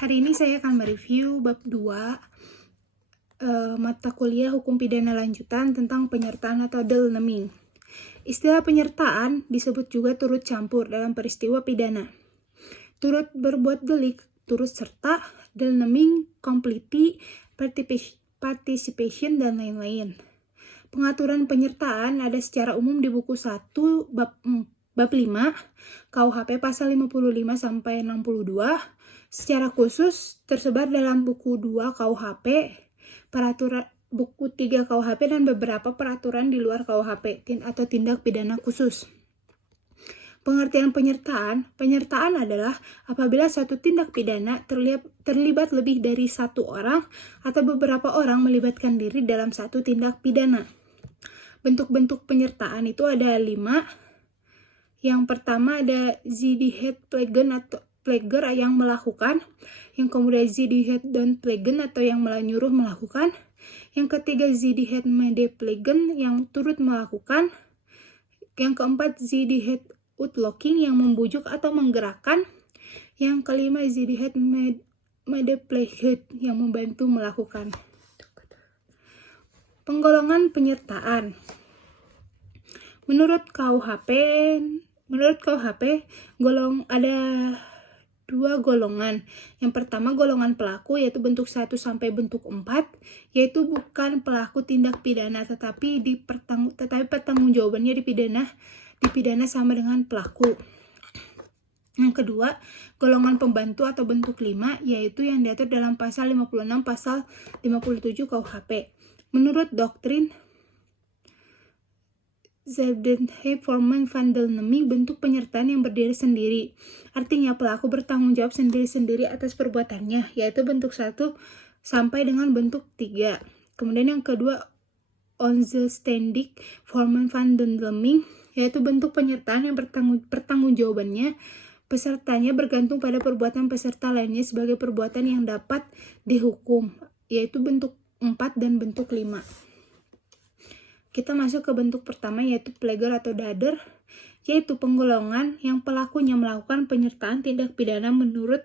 Hari ini saya akan mereview bab 2 mata kuliah hukum pidana lanjutan tentang penyertaan atau deelneming. Istilah penyertaan disebut juga turut campur dalam peristiwa pidana. Turut berbuat delik, turut serta, deelneming, complete, participation, dan lain-lain. Pengaturan penyertaan ada secara umum di buku 1 bab 5 KUHP pasal 55 sampai 62. Secara khusus tersebar dalam buku 2 KUHP, peraturan buku 3 KUHP, dan beberapa peraturan di luar KUHP atau tindak pidana khusus. Pengertian penyertaan adalah apabila suatu tindak pidana terlibat lebih dari satu orang atau beberapa orang melibatkan diri dalam satu tindak pidana. Bentuk-bentuk penyertaan itu ada 5. Yang pertama ada Zijdigheidsplegen atau pleger yang melakukan, yang kemudian Zijdigheidsdonplegen atau yang menyuruh melakukan, yang ketiga Zijdigheidsmedeplegen yang turut melakukan, yang keempat Zijdigheidsutloking yang membujuk atau menggerakkan, yang kelima Zijdigheidsmedeplegen yang membantu melakukan. Penggolongan penyertaan. Menurut KUHP ada 2 golongan. Yang pertama golongan pelaku, yaitu bentuk 1 sampai bentuk 4, yaitu bukan pelaku tindak pidana tetapi pertanggungjawabannya dipidana sama dengan pelaku. Yang kedua, golongan pembantu atau bentuk 5, yaitu yang diatur dalam pasal 56 pasal 57 KUHP. Menurut doktrin Zuidendheidsvorming van deelneming, bentuk penyertaan yang berdiri sendiri. Artinya pelaku bertanggung jawab sendiri-sendiri atas perbuatannya, yaitu bentuk 1 sampai dengan bentuk 3. Kemudian yang kedua, onzelfstandig vorming van deelneming, yaitu bentuk penyertaan yang pertanggung jawabannya pesertanya bergantung pada perbuatan peserta lainnya sebagai perbuatan yang dapat dihukum, yaitu bentuk 4 dan bentuk 5. Kita masuk ke bentuk pertama, yaitu pleger atau dader, yaitu penggolongan yang pelakunya melakukan penyertaan tindak pidana menurut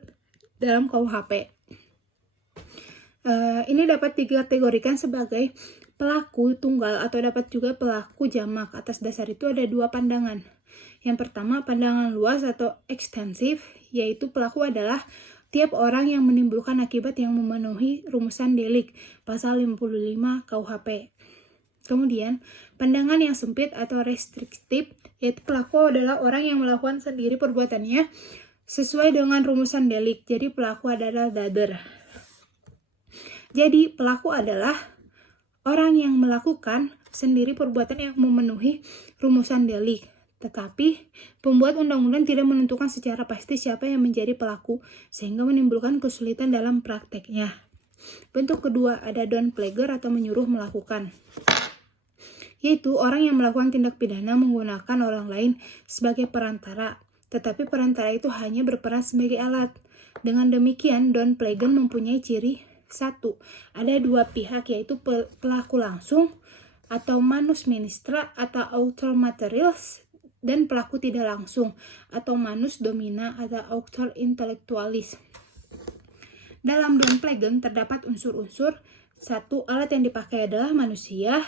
dalam KUHP. Ini dapat dikategorikan sebagai pelaku tunggal atau dapat juga pelaku jamak. Atas dasar itu ada 2 pandangan. Yang pertama, pandangan luas atau ekstensif, yaitu pelaku adalah tiap orang yang menimbulkan akibat yang memenuhi rumusan delik pasal 55 KUHP. Kemudian, pandangan yang sempit atau restriktif, yaitu pelaku adalah orang yang melakukan sendiri perbuatannya sesuai dengan rumusan delik. Jadi pelaku adalah dader. Jadi pelaku adalah orang yang melakukan sendiri perbuatan yang memenuhi rumusan delik. Tetapi pembuat undang-undang tidak menentukan secara pasti siapa yang menjadi pelaku, sehingga menimbulkan kesulitan dalam prakteknya. Bentuk kedua ada donpleger atau menyuruh melakukan, yaitu orang yang melakukan tindak pidana menggunakan orang lain sebagai perantara, tetapi perantara itu hanya berperan sebagai alat. Dengan demikian, donplegen mempunyai ciri 1. Ada 2 pihak, yaitu pelaku langsung atau manus ministra atau autor materials, dan pelaku tidak langsung atau manus domina atau autor intellectualis. Dalam donplegen terdapat unsur-unsur. 1. Alat yang dipakai adalah manusia.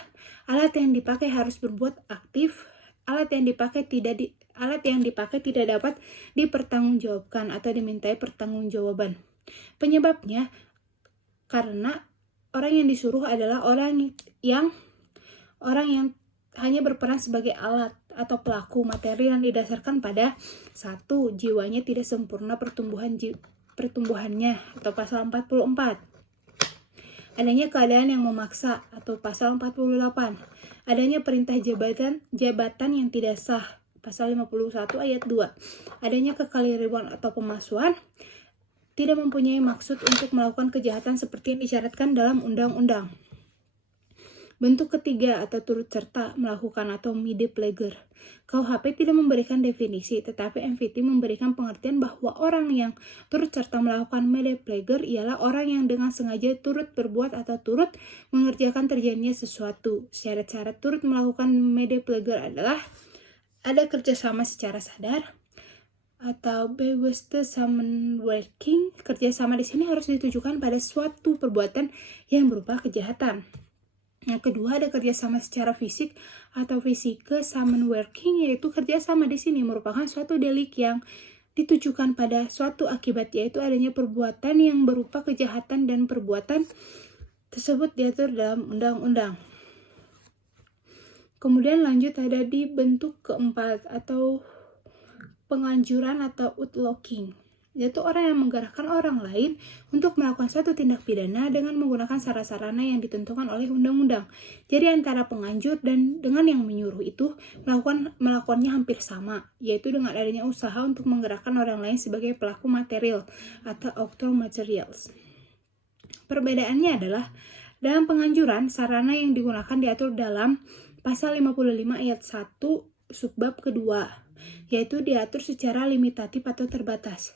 Alat yang dipakai harus berbuat aktif. Alat yang dipakai tidak dapat dipertanggungjawabkan atau dimintai pertanggungjawaban. Penyebabnya karena orang yang disuruh adalah orang yang hanya berperan sebagai alat atau pelaku materi yang didasarkan pada 1. Jiwanya tidak sempurna pertumbuhannya atau pasal 44. Adanya keadaan yang memaksa atau pasal 48. Adanya perintah jabatan yang tidak sah, pasal 51 ayat 2. Adanya kekeliruan atau pemalsuan, tidak mempunyai maksud untuk melakukan kejahatan seperti yang disyaratkan dalam undang-undang. Bentuk ketiga atau turut serta melakukan atau midepleger. KUHP tidak memberikan definisi, tetapi MVT memberikan pengertian bahwa orang yang turut serta melakukan midepleger ialah orang yang dengan sengaja turut berbuat atau turut mengerjakan terjadinya sesuatu. Syarat-syarat turut melakukan midepleger adalah ada kerjasama secara sadar, atau bewusste samenwerking. Kerjasama di sini harus ditujukan pada suatu perbuatan yang berupa kejahatan. Yang kedua ada kerjasama secara fisik atau fisike samenwerking, yaitu kerjasama di sini merupakan suatu delik yang ditujukan pada suatu akibat, yaitu adanya perbuatan yang berupa kejahatan dan perbuatan tersebut diatur dalam undang-undang. Kemudian lanjut ada di bentuk keempat atau penganjuran atau outlawing, yaitu orang yang menggerakkan orang lain untuk melakukan suatu tindak pidana dengan menggunakan sarana-sarana yang ditentukan oleh undang-undang. Jadi antara penganjur dan dengan yang menyuruh itu melakukannya hampir sama, yaitu dengan adanya usaha untuk menggerakkan orang lain sebagai pelaku material atau author materials. Perbedaannya adalah dalam penganjuran, sarana yang digunakan diatur dalam Pasal 55 ayat 1 subbab kedua, yaitu diatur secara limitatif atau terbatas.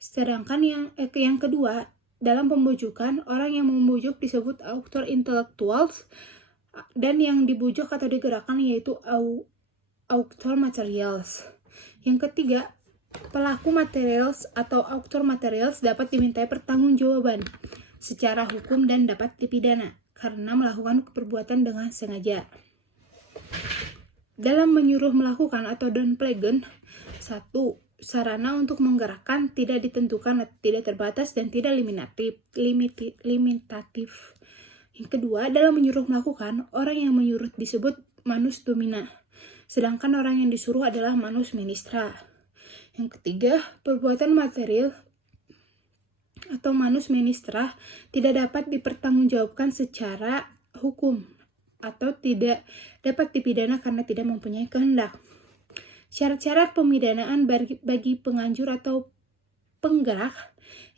Sedangkan yang kedua, dalam pembujukan, orang yang membujuk disebut author intellectuals, dan yang dibujuk atau digerakkan yaitu author materials. Yang ketiga, pelaku materials atau author materials dapat dimintai pertanggungjawaban secara hukum dan dapat dipidana karena melakukan perbuatan dengan sengaja. Dalam menyuruh melakukan atau downplegen, 1. Sarana untuk menggerakkan tidak ditentukan, tidak terbatas, dan tidak limitatif. Yang kedua, dalam menyuruh melakukan, orang yang menyuruh disebut manus domina, sedangkan orang yang disuruh adalah manus ministra. Yang ketiga, perbuatan material atau manus ministra tidak dapat dipertanggungjawabkan secara hukum atau tidak dapat dipidana karena tidak mempunyai kehendak. Syarat-syarat pemidanaan bagi penganjur atau penggerak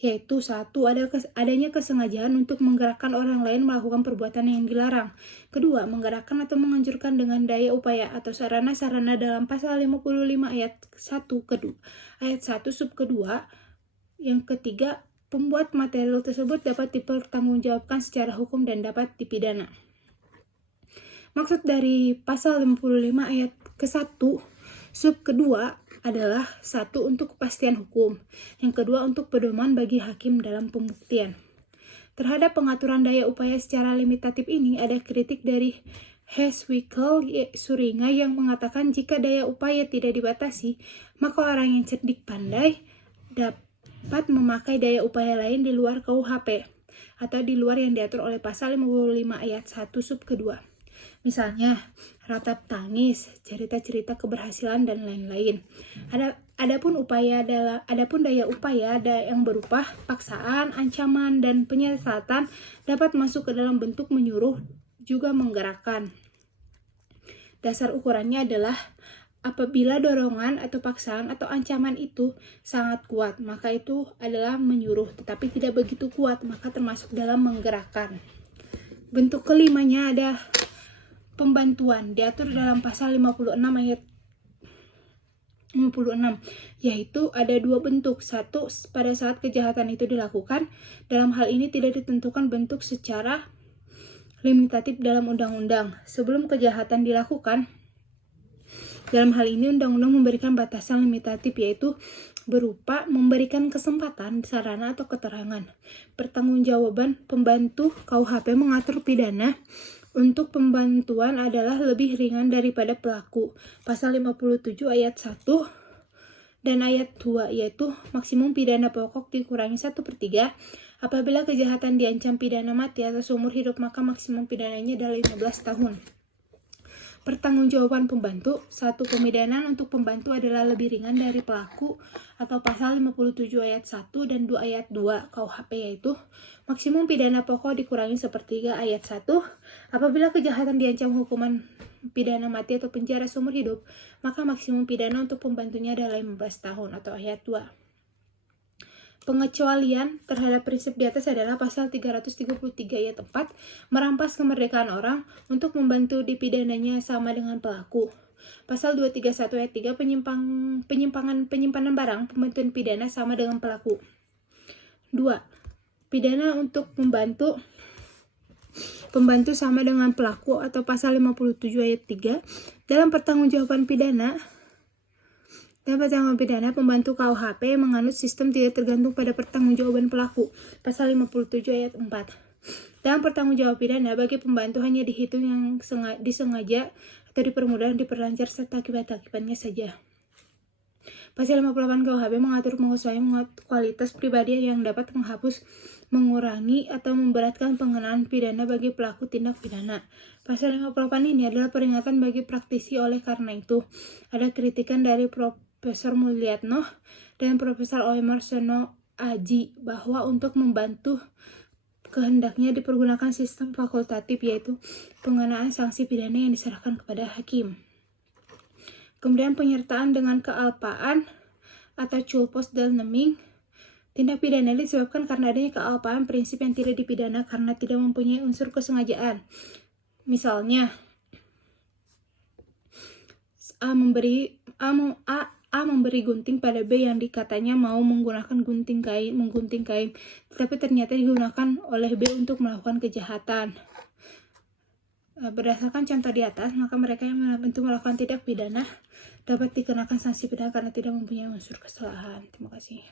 yaitu 1. Adanya kesengajaan untuk menggerakkan orang lain melakukan perbuatan yang dilarang. Kedua, menggerakkan atau menganjurkan dengan daya upaya atau sarana-sarana dalam pasal 55 ayat 1 sub kedua. Yang ketiga, pembuat material tersebut dapat dipertanggungjawabkan secara hukum dan dapat dipidana. Maksud dari pasal 55 ayat ke-1 sub kedua adalah 1. Untuk kepastian hukum, yang kedua untuk pedoman bagi hakim dalam pembuktian. Terhadap pengaturan daya upaya secara limitatif ini ada kritik dari Heswickel Suringa yang mengatakan jika daya upaya tidak dibatasi, maka orang yang cerdik pandai dapat memakai daya upaya lain di luar KUHP atau di luar yang diatur oleh pasal 55 ayat 1 sub kedua. Misalnya, ratap tangis, cerita-cerita keberhasilan, dan lain-lain. Adapun daya upaya yang berupa paksaan, ancaman, dan penyesatan dapat masuk ke dalam bentuk menyuruh juga menggerakkan. Dasar ukurannya adalah apabila dorongan atau paksaan atau ancaman itu sangat kuat, maka itu adalah menyuruh, tetapi tidak begitu kuat, maka termasuk dalam menggerakkan. Bentuk kelimanya ada pembantuan, diatur dalam pasal 56 ayat 56, yaitu ada 2 bentuk. 1. Pada saat kejahatan itu dilakukan, dalam hal ini tidak ditentukan bentuk secara limitatif dalam undang-undang. Sebelum kejahatan dilakukan, dalam hal ini undang-undang memberikan batasan limitatif, yaitu berupa memberikan kesempatan, sarana atau keterangan. Pertanggungjawaban pembantu KUHP mengatur pidana untuk pembantuan adalah lebih ringan daripada pelaku. Pasal 57 ayat 1 dan ayat 2, yaitu maksimum pidana pokok dikurangi 1/3. Apabila kejahatan diancam pidana mati atau seumur hidup, maka maksimum pidananya adalah 15 tahun. Pertanggungjawaban pembantu. 1. Pemidanaan untuk pembantu adalah lebih ringan dari pelaku atau pasal 57 ayat 1 dan 2 ayat 2 KUHP, yaitu maksimum pidana pokok dikurangi 1/3 ayat 1. Apabila kejahatan diancam hukuman pidana mati atau penjara seumur hidup, maka maksimum pidana untuk pembantunya adalah 15 tahun atau ayat 2. Pengecualian terhadap prinsip di atas adalah pasal 333 ayat 4, merampas kemerdekaan orang untuk membantu dipidananya sama dengan pelaku. Pasal 231 ayat 3, penyimpanan barang pembantuan pidana sama dengan pelaku. 2. Pidana untuk pembantu sama dengan pelaku atau pasal 57 ayat 3. Dalam pertanggungjawaban pidana Dan pertanggungan pidana pembantu KUHP menganut sistem tidak tergantung pada pertanggungjawaban pelaku. Pasal 57 ayat 4. Dalam pertanggungjawab pidana, bagi pembantu hanya dihitung yang disengaja atau dipermudah, diperlancar, serta akibat-akibatnya saja. Pasal 58 KUHP mengatur pengecualian kualitas pribadi yang dapat menghapus, mengurangi, atau memberatkan pengenaan pidana bagi pelaku tindak pidana. Pasal 58 ini adalah peringatan bagi praktisi. Oleh karena itu, ada kritikan dari Profesor Mulyatno dan Profesor Emersono Aji bahwa untuk membantu kehendaknya dipergunakan sistem fakultatif, yaitu pengenaan sanksi pidana yang diserahkan kepada hakim. Kemudian penyertaan dengan kealpaan atau culpos del neming. Tindak pidana disebabkan karena adanya kealpaan prinsip yang tidak dipidana karena tidak mempunyai unsur kesengajaan. Misalnya, A memberi gunting pada B yang dikatanya mau menggunakan menggunting kain, tetapi ternyata digunakan oleh B untuk melakukan kejahatan. Berdasarkan contoh di atas, maka mereka yang melakukan tindak pidana dapat dikenakan sanksi pidana karena tidak mempunyai unsur kesalahan. Terima kasih.